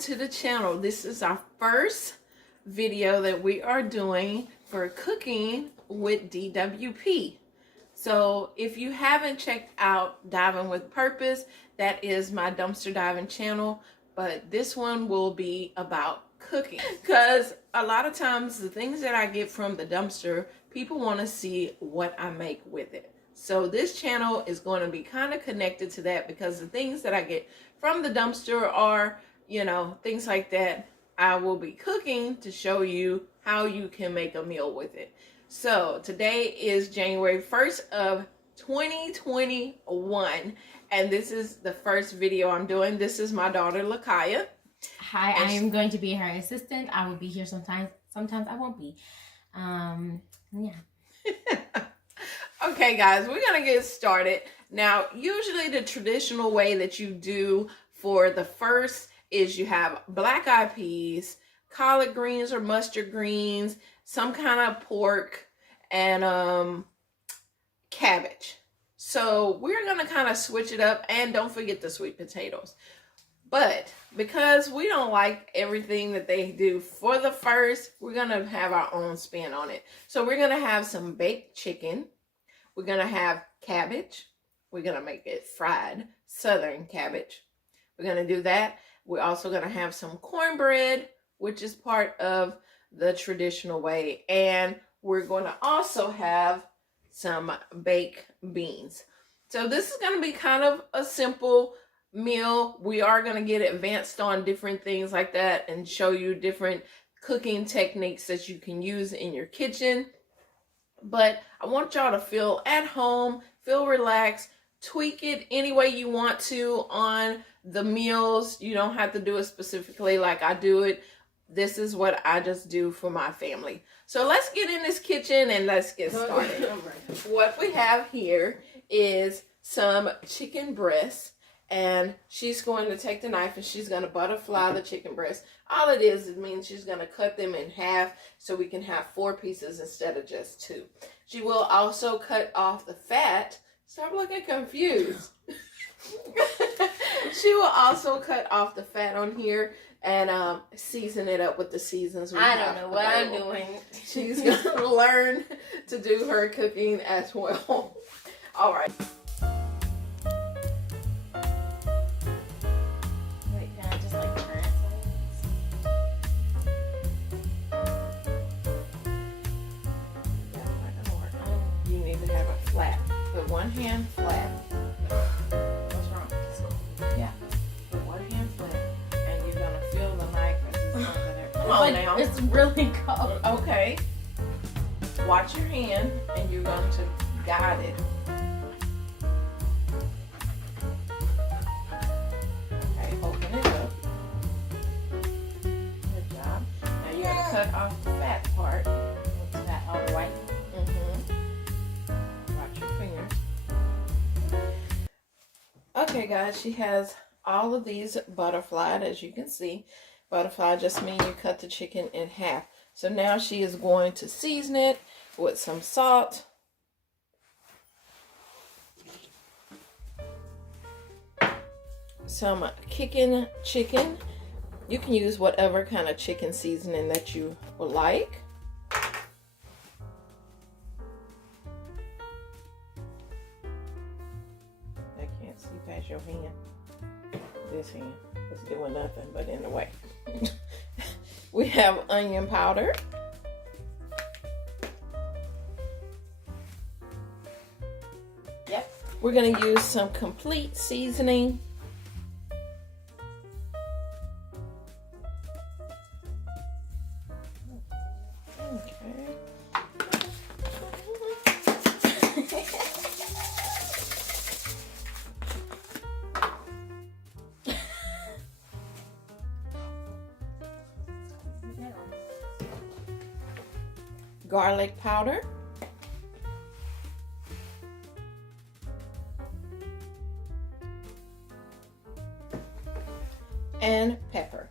to the channel. This is our first video that we are doing for cooking with DWP. So if you haven't checked out Diving with Purpose, that is my dumpster diving channel, but this one will be about cooking, because a lot of times the things that I get from the dumpster, people want to see what I make with it. So this channel is going to be kind of connected to that, because the things that I get from the dumpster are, you know, things like that. I will be cooking to show you how you can make a meal with it. So today is January 1st of 2021, and this is the first video I'm doing. This is my daughter Lakaya. Hi, I am going to be her assistant. I will be here sometimes I won't be. Yeah. Okay guys, we're gonna get started. Now, usually the traditional way that you do for the first is you have black eyed peas, collard greens or mustard greens, some kind of pork, and cabbage. So we're gonna kind of switch it up, and don't forget the sweet potatoes. But because we don't like everything that they do for the first, we're gonna have our own spin on it. So we're gonna have some baked chicken. We're gonna have cabbage. We're gonna make it fried southern cabbage. We're gonna do that. We're also gonna have some cornbread, which is part of the traditional way. And we're gonna also have some baked beans. So this is gonna be kind of a simple meal. We are gonna get advanced on different things like that and show you different cooking techniques that you can use in your kitchen. But I want y'all to feel at home, feel relaxed, tweak it any way you want to on the meals. You don't have to do it specifically like I do it. This is what I just do for my family. So let's get in this kitchen and let's get started. What we have here is some chicken breasts, and she's going to take the knife and she's going to butterfly the chicken breast. All it is, it means she's going to cut them in half so we can have 4 pieces instead of just 2. She will also cut off the fat. Stop looking confused. She will also cut off the fat on here and season it up with the seasons we have. I don't know what I'm doing. She's going to learn to do her cooking as well. All right. One hand flat. What's wrong? Yeah. Put one hand flat, and you're gonna feel the knife as it's under there. Come on now. It's really cold. Okay. Watch your hand, and you're going to guide it. Okay, open it up. Good job. Now you're gonna cut off the fat part. What's that? All the white. Okay guys, she has all of these butterflied, as you can see. Butterfly just means you cut the chicken in half. So now she is going to season it with some salt, some kicking chicken. You can use whatever kind of chicken seasoning that you would like. See past your hand. This hand is doing nothing but in the way. We have onion powder. Yep. We're going to use some complete seasoning. Garlic powder, and pepper.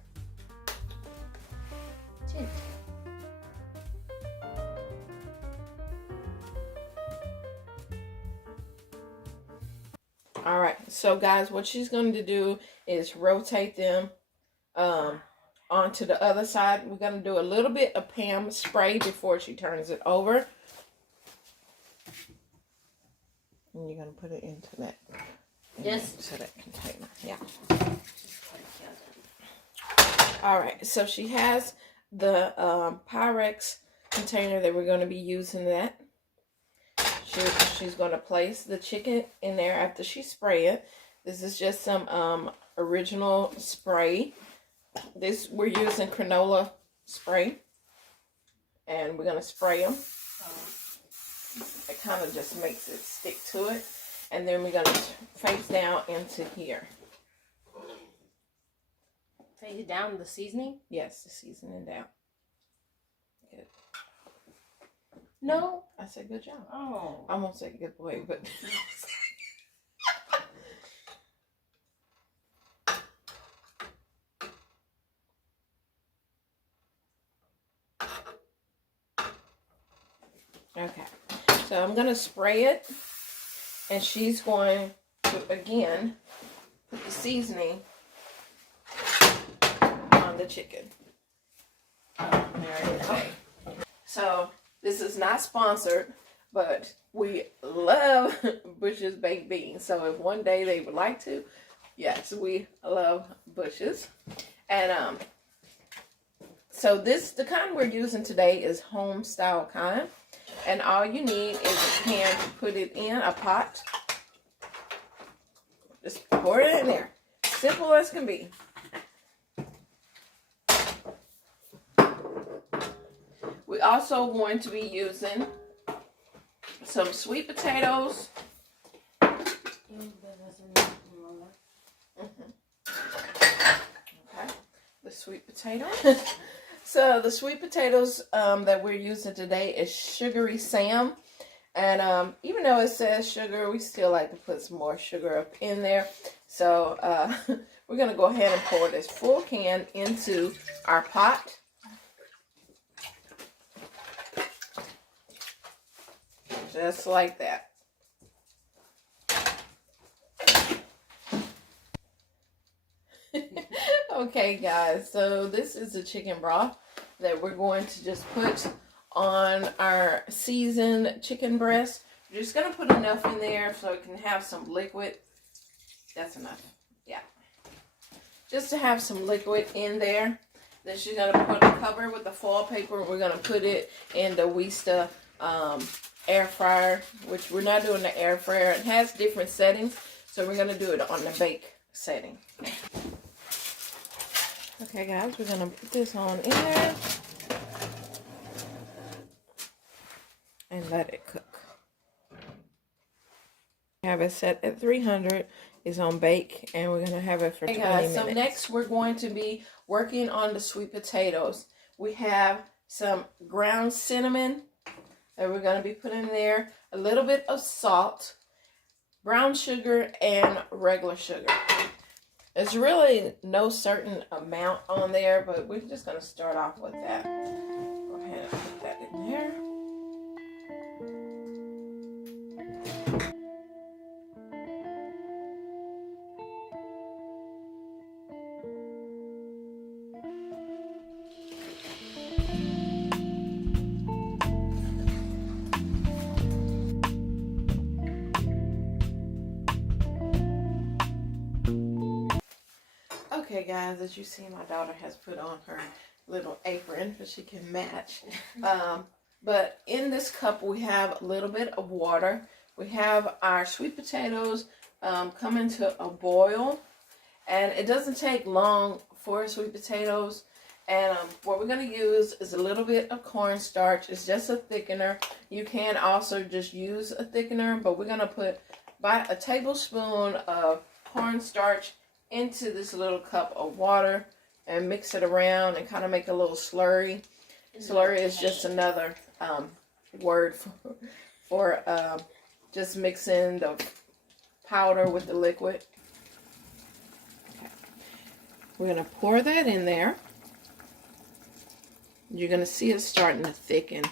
All right, so guys, what she's going to do is rotate them onto the other side. We're going to do a little bit of Pam spray before she turns it over. And you're going to put it into that, into that container. Yeah. All right. So she has the Pyrex container that we're going to be using that. She's going to place the chicken in there after she spray it. This is just some original spray. We're using canola spray. And we're going to spray them. It kind of just makes it stick to it. And then we're going to face down into here. Face down the seasoning? Yes, the seasoning down. Good. No. I said good job. Oh. I won't say good boy, but... Okay. So I'm going to spray it. And she's going to, again, put the seasoning on the chicken. Okay. So this is not sponsored, but we love Bush's baked beans. So if one day they would like to, yes, we love Bush's. And so the kind we're using today is home style kind. And all you need is a pan to put it in, a pot. Just pour it in there. Simple as can be. We also going to be using some sweet potatoes. Okay, the sweet potatoes. So the sweet potatoes that we're using today is Sugary Sam. And even though it says sugar, we still like to put some more sugar up in there. So we're going to go ahead and pour this full can into our pot. Just like that. Okay, guys, so this is the chicken broth that we're going to just put on our seasoned chicken breast. We're just going to put enough in there so it can have some liquid. That's enough. Yeah. Just to have some liquid in there. Then she's going to put a cover with the foil paper. We're going to put it in the Wista air fryer, which we're not doing the air fryer. It has different settings, so we're going to do it on the bake setting. Okay, guys, we're going to put this on in there and let it cook. Have it set at 300. It's on bake, and we're going to have it for 20 minutes. So next, we're going to be working on the sweet potatoes. We have some ground cinnamon that we're going to be putting in there, a little bit of salt, brown sugar, and regular sugar. There's really no certain amount on there, but we're just going to start off with that. Go ahead and put that in there. Okay, guys, as you see, my daughter has put on her little apron so she can match. But in this cup, we have a little bit of water. We have our sweet potatoes coming to a boil. And it doesn't take long for sweet potatoes. And what we're going to use is a little bit of cornstarch. It's just a thickener. You can also just use a thickener, but we're going to put about a tablespoon of cornstarch into this little cup of water and mix it around and kind of make a little slurry. Slurry is just another word for just mixing the powder with the liquid. Okay. We're going to pour that in there. You're going to see it starting to thicken.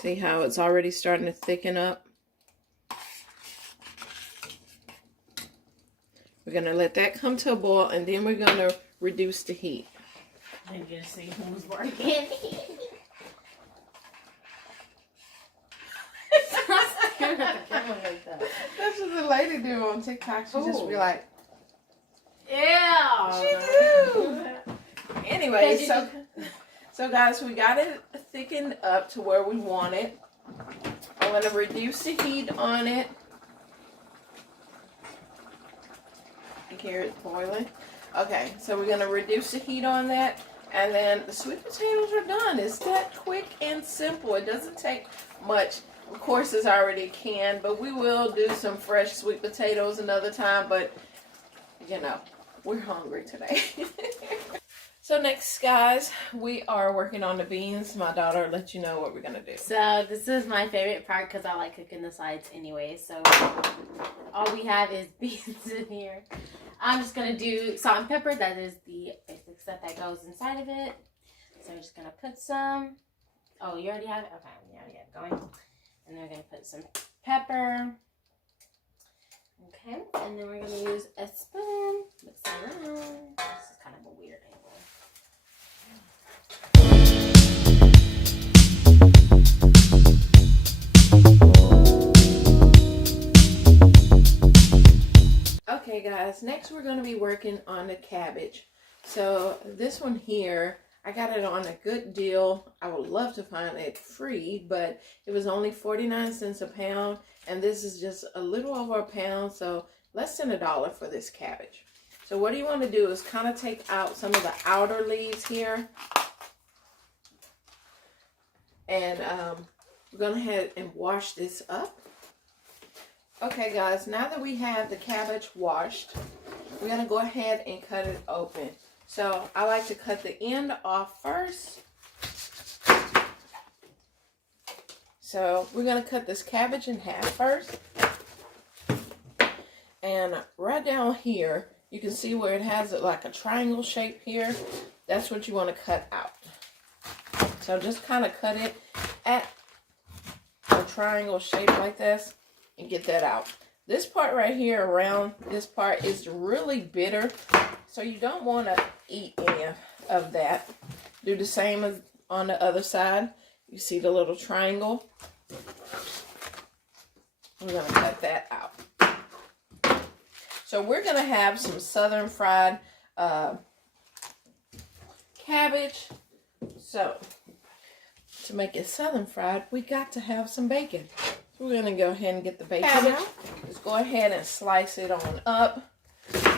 See how it's already starting to thicken up? We're going to let that come to a boil, and then we're going to reduce the heat. I'm going to see who's working. That's what the lady do on TikTok. She just be like, yeah. She do. Anyway, so guys, we got it thickened up to where we want it. I'm going to reduce the heat on it. You hear it boiling? Okay, so we're going to reduce the heat on that. And then the sweet potatoes are done. It's that quick and simple. It doesn't take much. Of course, it's already canned, but we will do some fresh sweet potatoes another time. But, you know, we're hungry today. So next, guys, we are working on the beans. My daughter will let you know what we're going to do. So this is my favorite part because I like cooking the sides anyway. So all we have is beans in here. I'm just going to do salt and pepper. That is the basic stuff that goes inside of it. So I'm just going to put some. Oh, you already have it? Okay, you already have it going. And then we're going to put some pepper. Okay, and then we're going to use a spoon. Mix it around. This is kind of a weird angle. Okay, guys, next we're going to be working on the cabbage. So this one here, I got it on a good deal. I would love to find it free, but it was only 49 cents a pound, and this is just a little over a pound, so less than $1 for this cabbage. So what you want to do is kind of take out some of the outer leaves here, and we're going to head and wash this up. Okay, guys, now that we have the cabbage washed, we're going to go ahead and cut it open. So I like to cut the end off first. So we're going to cut this cabbage in half first. And right down here, you can see where it has it like a triangle shape here. That's what you want to cut out. So just kind of cut it at a triangle shape like this and get that out. This part right here around this part is really bitter, so you don't want to eat any of that. Do the same as on the other side. You see the little triangle? We're going to cut that out. So we're going to have some southern fried cabbage. So to make it southern fried, we got to have some bacon. So we're going to go ahead and get the bacon out. Just go ahead and slice it on up.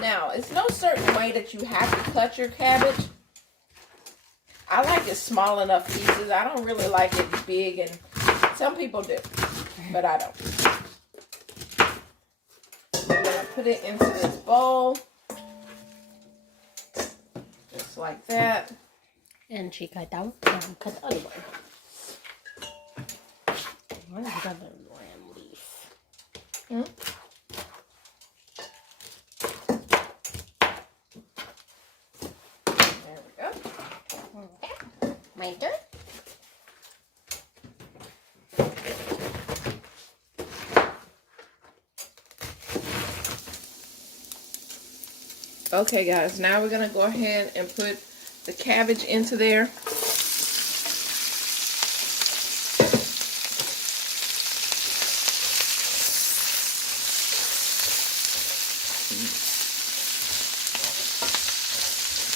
Now, it's no certain way that you have to cut your cabbage. I like it small enough pieces. I don't really like it big, and some people do, but I don't. I'm going to put it into this bowl. Just like that. And she cut out and cut the other one. Where's the other lamb leaf? There we go. Okay. My turn. Okay, guys, now we're going to go ahead and put the cabbage into there.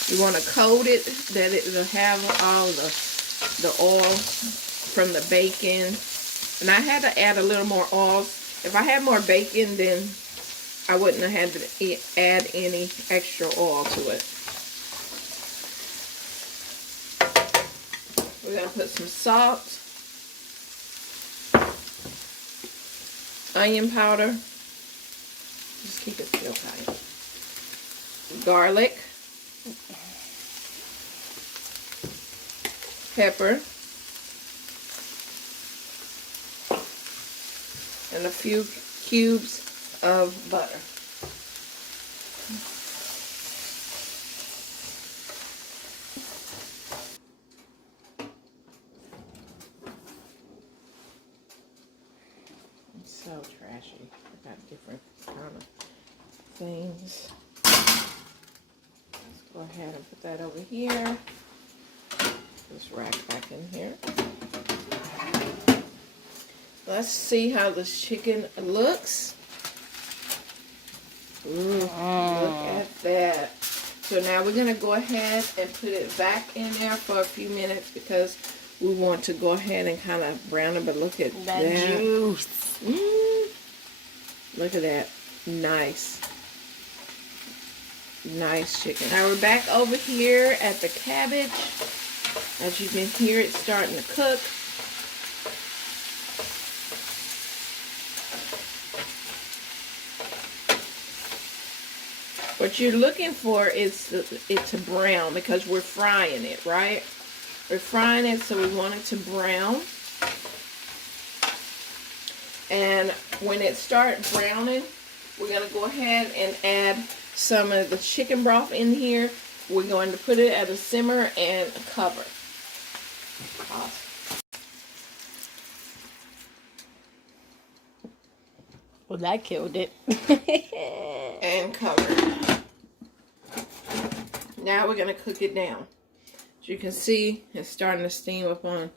You want to coat it that it will have all the oil from the bacon. And I had to add a little more oil. If I had more bacon, then I wouldn't have had to add any extra oil to it. We're going to put some salt, onion powder, just keep it real tight, garlic, pepper, and a few cubes of butter. I'm so trashy. I got different kind of things. Let's go ahead and put that over here. This rack back in here. Let's see how this chicken looks. Ooh, look at that. So now we're going to go ahead and put it back in there for a few minutes because we want to go ahead and kind of brown it. But look at that. Juice. Look at that. Nice. Nice chicken. Now we're back over here at the cabbage. As you can hear, it's starting to cook. What you're looking for is it to brown because we're frying it, right? We're frying it, so we want it to brown. And when it starts browning, we're going to go ahead and add some of the chicken broth in here. We're going to put it at a simmer and cover. Well, that killed it. And cover. Now we're going to cook it down. As you can see, it's starting to steam up on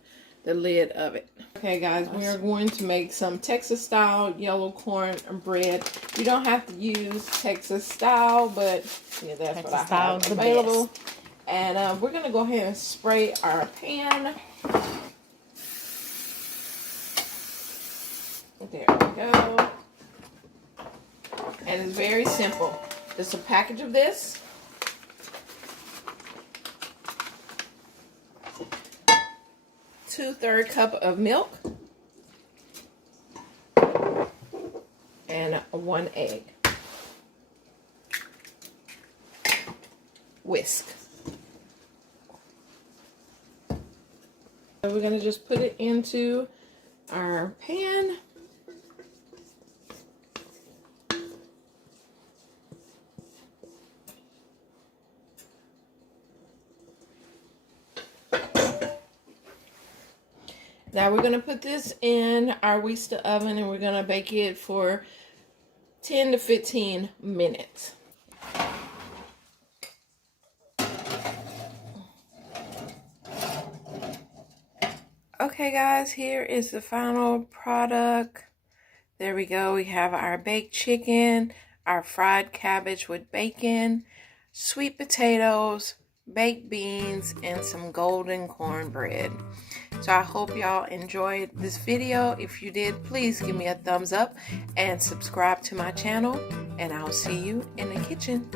the lid of it. Okay guys, we are going to make some Texas style yellow cornbread. You don't have to use Texas style, but yeah, that's Texas what I have available. And we're going to go ahead and spray our pan. There we go. And it's very simple. Just a package of this. Two-thirds cup of milk. And 1 egg. Whisk. So we're going to just put it into our pan. Now we're going to put this in our Wista oven and we're going to bake it for 10 to 15 minutes. Okay guys, here is the final product. There we go. We have our baked chicken, our fried cabbage with bacon, sweet potatoes, baked beans, and some golden cornbread. So I hope y'all enjoyed this video. If you did, please give me a thumbs up and subscribe to my channel. And I'll see you in the kitchen.